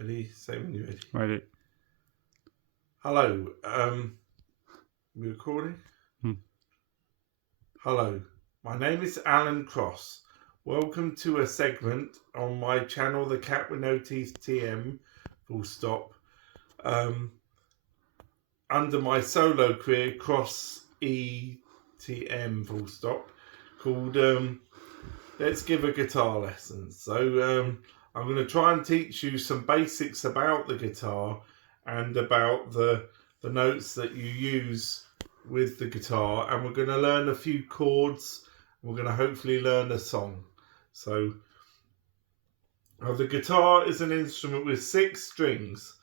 Ready? Say when you're ready. Ready. Hello. We recording? Hello. My name is Alan Cross. Welcome to a segment on my channel, The Cat with No Teeth TM, full stop. Under my solo career, Cross ETM, full stop, called Let's Give a Guitar Lesson. So I'm going to try and teach you some basics about the guitar and about the notes that you use with the guitar, and we're going to learn a few chords. We're going to hopefully learn a song. So the guitar is an instrument with 6 strings,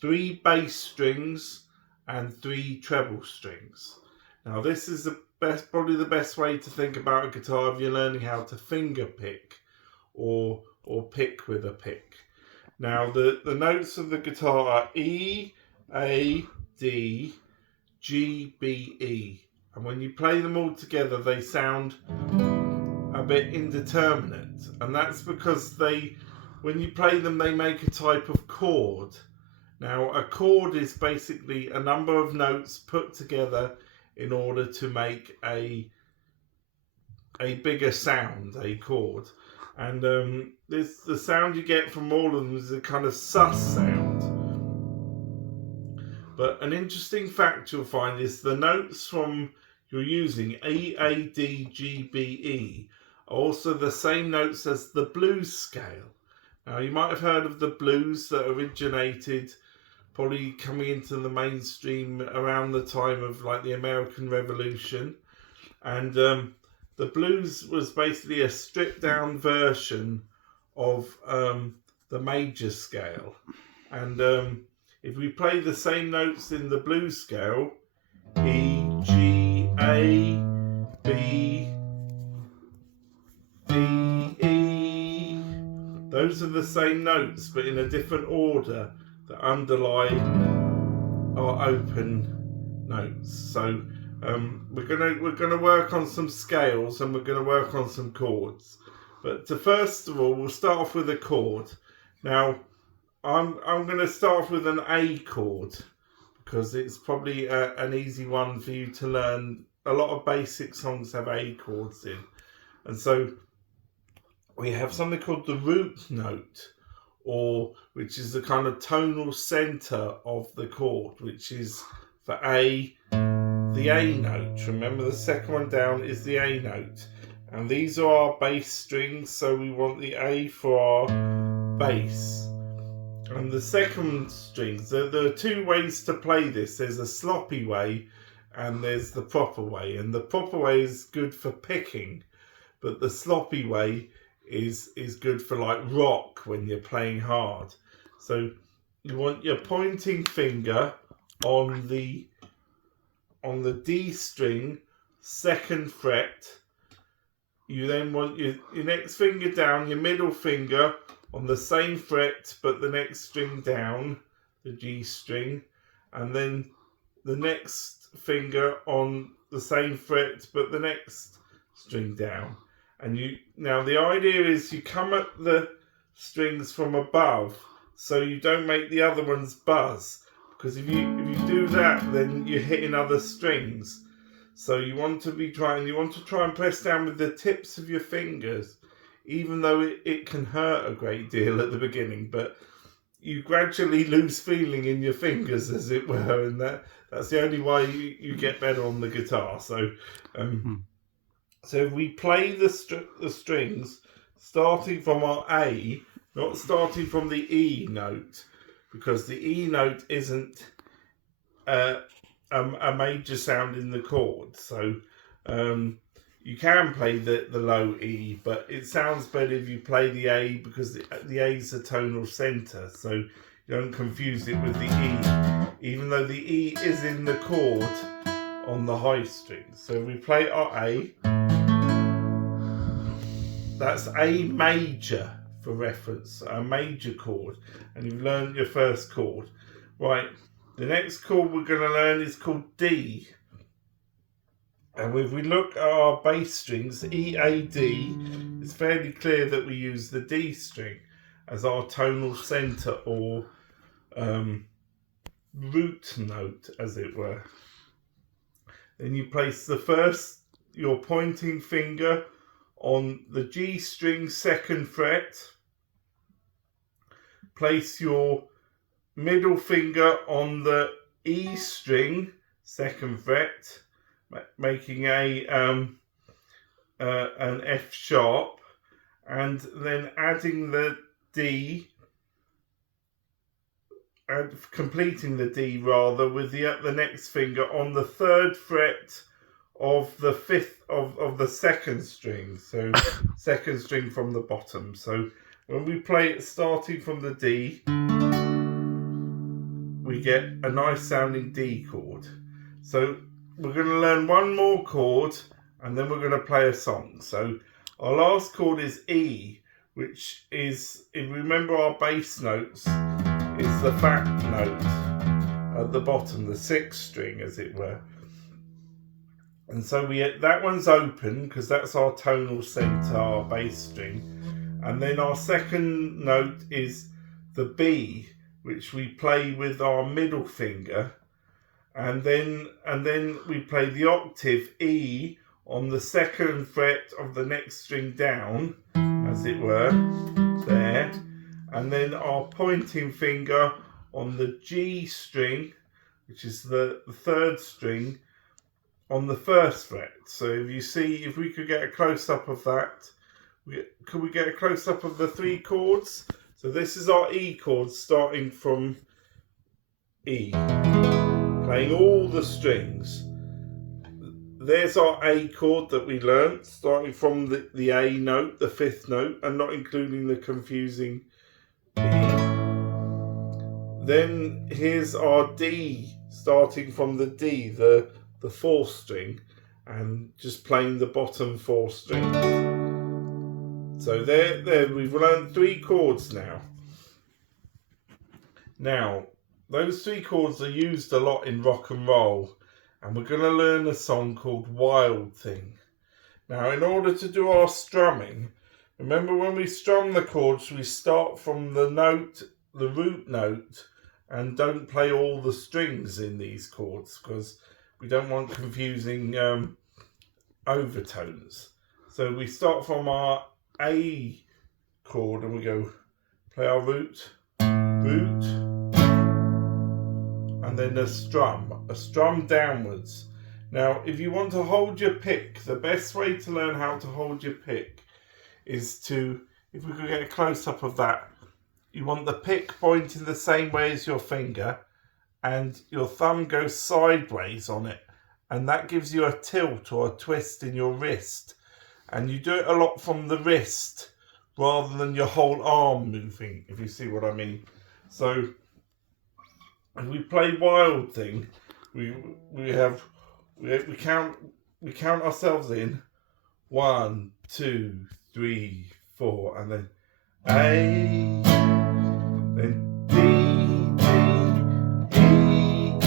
3 bass strings and 3 treble strings. Now this is probably the best way to think about a guitar if you're learning how to finger pick or pick with a pick. Now the notes of the guitar are E, A, D, G, B, E, and when you play them all together they sound a bit indeterminate, and that's because when you play them they make a type of chord. Now a chord is basically a number of notes put together in order to make a bigger sound, a chord. And the sound you get from all of them is a kind of sus sound. But an interesting fact you'll find is the notes from you're using E, A, D, G, B, E are also the same notes as the blues scale. Now you might have heard of the blues that originated probably coming into the mainstream around the time of like the American Revolution, and the blues was basically a stripped down version of the major scale. And if we play the same notes in the blues scale, E, G, A, B, D, E, those are the same notes but in a different order that underlie our open notes. So we're gonna work on some scales and we're gonna work on some chords. But first of all, we'll start off with a chord. Now I'm gonna start off with an A chord because it's probably an easy one for you to learn. A lot of basic songs have A chords in, and so we have something called the root note, which is the kind of tonal center of the chord, which is for A, the A note. Remember, the second one down is the A note, and these are our bass strings, so we want the A for our bass. And the second strings, there are 2 ways to play this. There's a sloppy way and there's the proper way, and the proper way is good for picking, but the sloppy way is good for like rock when you're playing hard. So you want your pointing finger on the D string, 2nd fret. You then want your next finger down, your middle finger on the same fret but the next string down, the G string, and then the next finger on the same fret but the next string down. And now the idea is you come at the strings from above so you don't make the other ones buzz, because if you do that then you're hitting other strings. So you want to try and press down with the tips of your fingers, even though it can hurt a great deal at the beginning, but you gradually lose feeling in your fingers, as it were, and that's the only way you get better on the guitar. So so if we play the strings starting from our A, not starting from the E note, because the E note isn't a major sound in the chord. So you can play the low E, but it sounds better if you play the A, because the A is a tonal center, so you don't confuse it with the E, even though the E is in the chord on the high strings. So we play our A. That's A major for reference, a major chord, and you've learned your first chord. Right, the next chord we're going to learn is called D. And if we look at our bass strings, E, A, D, it's fairly clear that we use the D string. as our tonal centre, or root note, as it were. Then you place your pointing finger on the G string 2nd fret. Place your middle finger on the E string 2nd fret, making an F sharp, and then adding the D, and completing the D rather, with the next finger on the 3rd fret of the 5th of the 2nd string, so 2nd string from the bottom. So when we play it starting from the D, we get a nice sounding D chord. So we're going to learn one more chord and then we're going to play a song. So our last chord is E, which is, if you remember our bass notes, is the fat note at the bottom, the 6th string, as it were. And so that one's open because that's our tonal centre, our bass string. And then our 2nd note is the B, which we play with our middle finger, and then we play the octave E on the 2nd fret of the next string down, as it were, there, and then our pointing finger on the G string, which is the 3rd string, on the 1st fret. So if we could get a close-up of that, could we get a close-up of the 3 chords? So this is our E chord starting from E, playing all the strings. There's our A chord that we learnt, starting from the A note, the 5th note, and not including the confusing B. Then here's our D, starting from the D, the 4th string, and just playing the bottom 4 strings. So there we've learned 3 chords now. Now, those 3 chords are used a lot in rock and roll, and we're going to learn a song called Wild Thing. Now, in order to do our strumming, remember when we strum the chords, we start from the root note, and don't play all the strings in these chords because we don't want confusing overtones. So we start from our A chord and we go play our root, and then a strum downwards. Now, if you want to hold your pick, the best way to learn how to hold your pick is to, if we could get a close-up of that, you want the pick pointing the same way as your finger, and your thumb goes sideways on it, and that gives you a tilt or a twist in your wrist. And you do it a lot from the wrist rather than your whole arm moving, if you see what I mean. So if we play Wild Thing, we count ourselves in 1, 2, 3, 4, and then A, then D, D, E, E, D,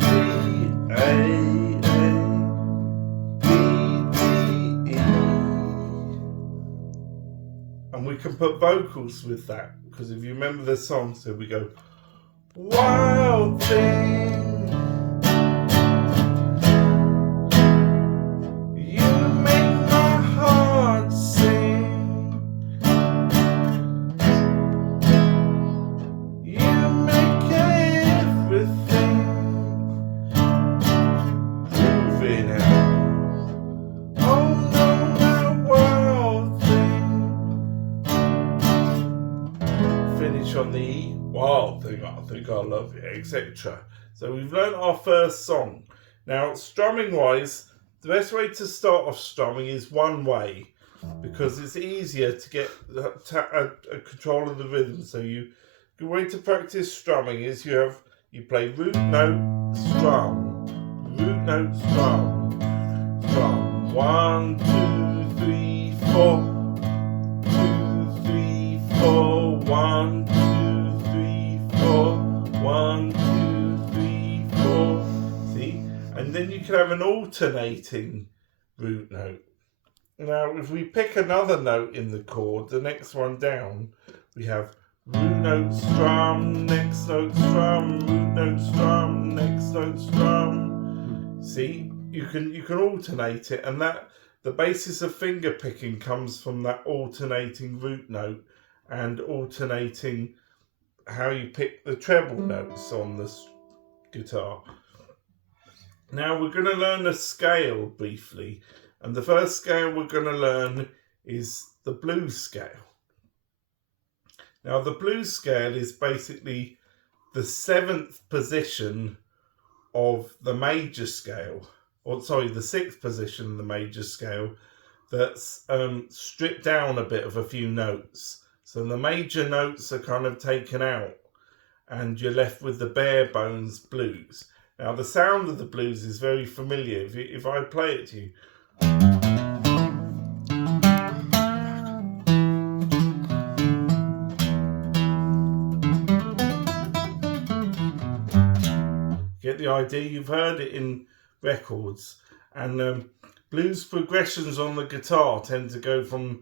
D, A, D, D, E. And we can put vocals with that, because if you remember the song, so we go, Wild Thing, you make my heart sing, you make everything moving out. Oh no, my wild thing. Finish on the E. Wild Thing, I think I love it, etc. So we've learned our first song. Now, strumming wise, the best way to start off strumming is one way, because it's easier to get a control of the rhythm. So the way to practice strumming is you play root note, strum, root note, strum, strum. 1, 2, 3, 4, 2, 3, 4, 1, 2, 3, 4, 1, 2, 3, 4. See? And then you can have an alternating root note. Now, if we pick another note in the chord, the next one down, we have root note strum, next note strum, root note strum, next note strum. See, you can alternate it, and that the basis of finger picking comes from that alternating root note and alternating how you pick the treble notes on the guitar. Now we're going to learn a scale briefly, and the first scale we're going to learn is the blues scale. Now the blues scale is basically the 7th position of the major scale, or sorry, the 6th position of the major scale, that's stripped down a bit of a few notes. So the major notes are kind of taken out and you're left with the bare bones blues. Now the sound of the blues is very familiar. If I play it to you, get the idea? You've heard it in records, and blues progressions on the guitar tend to go from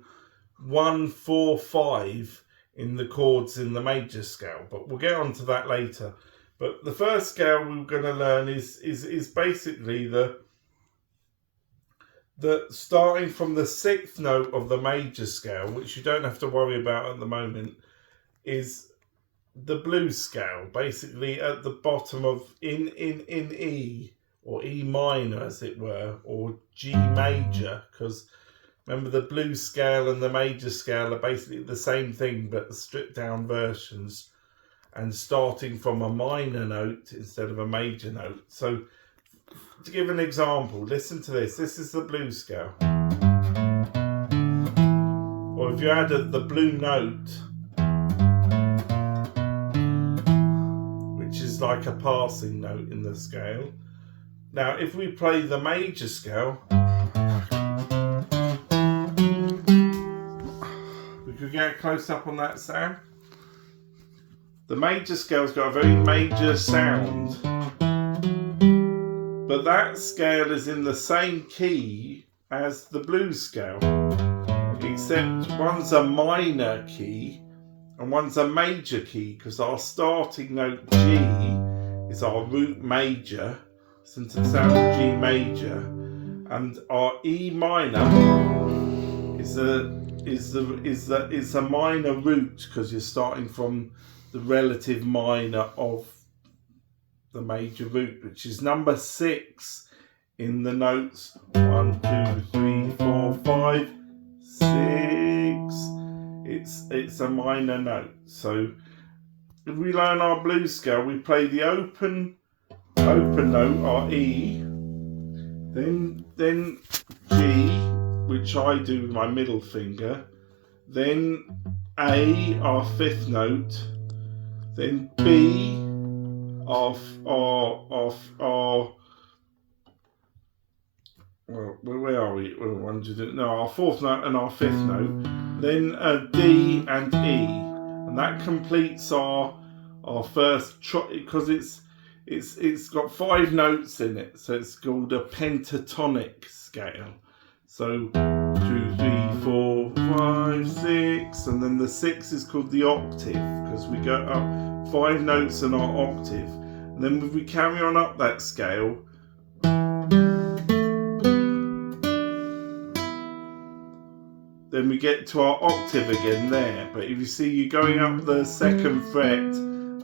1, 4, 5 in the chords in the major scale, but we'll get onto that later. But the first scale we're going to learn is basically the starting from the 6th note of the major scale, which you don't have to worry about at the moment, is the blues scale, basically at the bottom of in E, or E minor as it were, or G major, because remember the blues scale and the major scale are basically the same thing but the stripped down versions, and starting from a minor note instead of a major note. So to give an example, listen to this. This is the blues scale. Or if you added the blue note, which is like a passing note in the scale. Now if we play the major scale, we could get a close up on that sound. The major scale's got a very major sound, but that scale is in the same key as the blues scale, except one's a minor key and one's a major key, because our starting note G is our root major, listen to the sound of G major, and our E minor is a minor root, because you're starting from the relative minor of the major root, which is number 6 in the notes 1, 2, 3, 4, 5, 6. It's a minor note. So if we learn our blues scale, we play the open note, our E, then G, which I do with my middle finger, then A, our 5th note, then B, our where are we? Our 4th note and our 5th note, then D and E, and that completes our first because it's got 5 notes in it, so it's called a pentatonic scale. So 2, 3, 4, 5, 6, and then the 6 is called the octave, because we go up 5 notes in our octave, and then if we carry on up that scale, then we get to our octave again there. But if you see, you're going up the 2nd fret,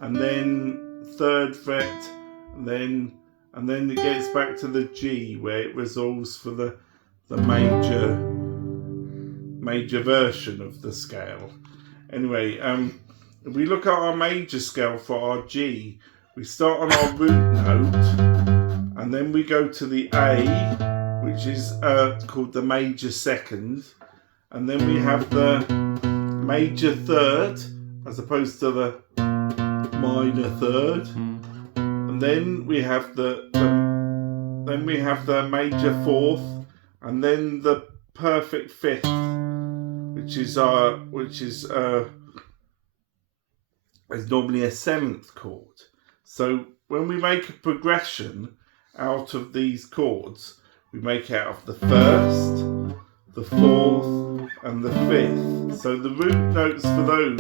and then 3rd fret, and then it gets back to the G, where it resolves for the major version of the scale. Anyway, if we look at our major scale for our G, we start on our root note, and then we go to the A, which is called the major 2nd, and then we have the major 3rd as opposed to the minor 3rd, and then we have the major 4th, and then the perfect 5th, which is normally a 7th chord. So when we make a progression out of these chords, we make it out of the 1st, the fourth and the fifth. So the root notes for those